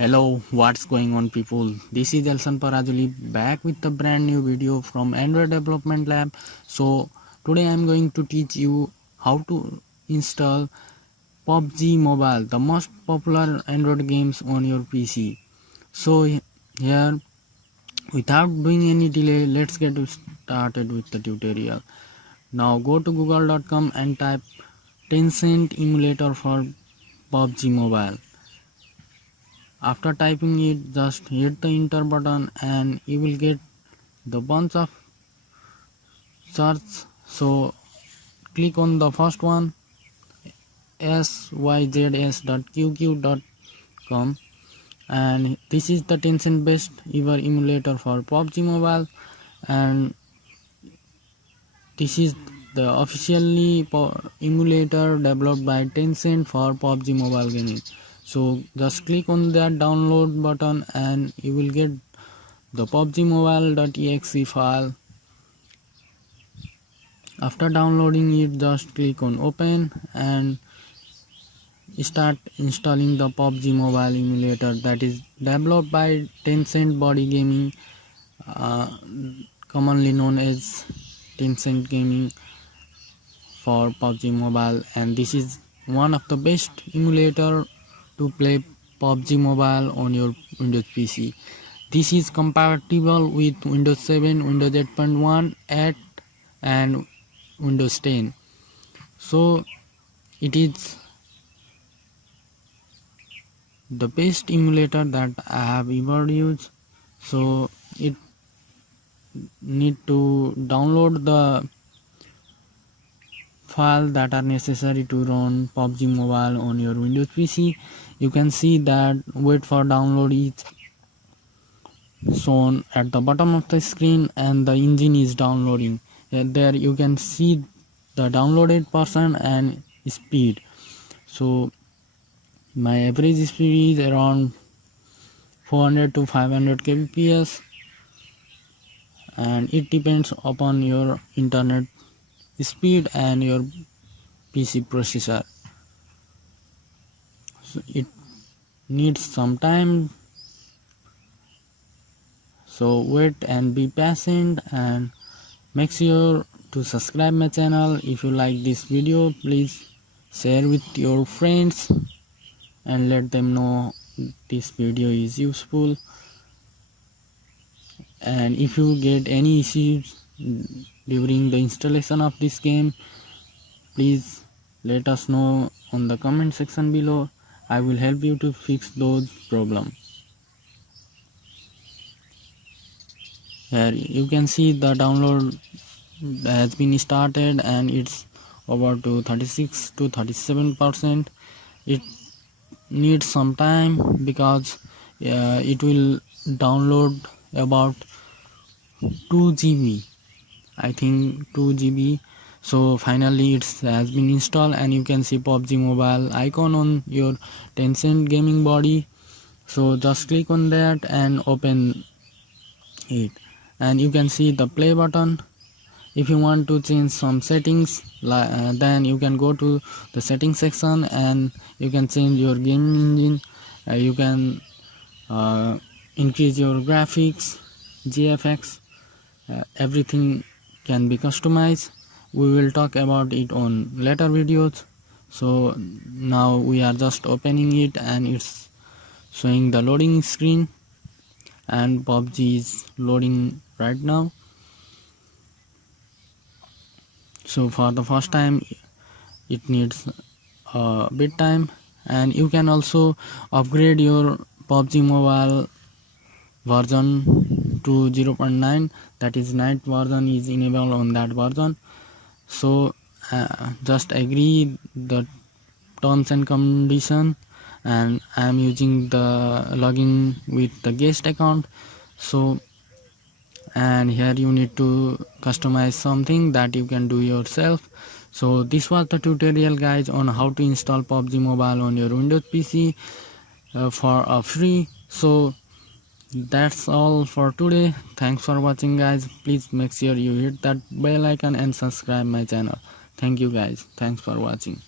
Hello, what's going on people? This is Elson Parajuli back with a brand new video from Android Development Lab. So today I'm going to teach you how to install PUBG Mobile, the most popular Android games on your PC. So here, without doing any delay, let's get started with the tutorial. Now go to google.com and type Tencent emulator for PUBG Mobile. After typing it, just hit the enter button and you will get the bunch of search. So click on the first one, syzs.qq.com, and this is the Tencent based ever emulator for PUBG Mobile, and this is the officially emulator developed by Tencent for PUBG Mobile gaming. So just click on that download button and you will get the PUBG Mobile.exe file. After downloading it, just click on open and start installing the PUBG Mobile emulator that is developed by Tencent Body Gaming, commonly known as Tencent Gaming for PUBG Mobile, and this is one of the best emulator to play PUBG Mobile on your Windows PC. This is compatible with Windows 7, Windows 8.1, 8 and Windows 10. So it is the best emulator that I have ever used. So it need to download the file that are necessary to run PUBG Mobile on your Windows PC. You can see that wait for download is shown at the bottom of the screen and the engine is downloading. There you can see the downloaded person and speed. So my average speed is around 400 to 500 kbps, and it depends upon your internet speed and your PC processor. So it needs some time, so wait and be patient, and make sure to subscribe my channel. If you like this video, please share with your friends and let them know this video is useful. And if you get any issues during the installation of this game, please let us know on the comment section below. I will help you to fix those problems. Here you can see the download has been started and it's over to 36 to 37%. It needs some time because it will download about 2 GB, I think 2 GB. So finally it has been installed and you can see PUBG Mobile icon on your Tencent gaming body. So just click on that and open it, and you can see the play button. If you want to change some settings, then you can go to the settings section and you can change your gaming engine. You can increase your graphics, GFX, everything can be customized. We will talk about it on later videos. So now we are just opening it and it's showing the loading screen, and PUBG is loading right now. So for the first time it needs a bit time, and you can also upgrade your PUBG Mobile version to 0.9, that is night version is enabled on that version. So just agree the terms and condition, and I am using the login with the guest account. So and here you need to customize something that you can do yourself. So this was the tutorial guys on how to install PUBG Mobile on your Windows PC for a free. So that's all for today. Thanks for watching guys. Please make sure you hit that bell icon and subscribe my channel. Thank you guys. Thanks for watching.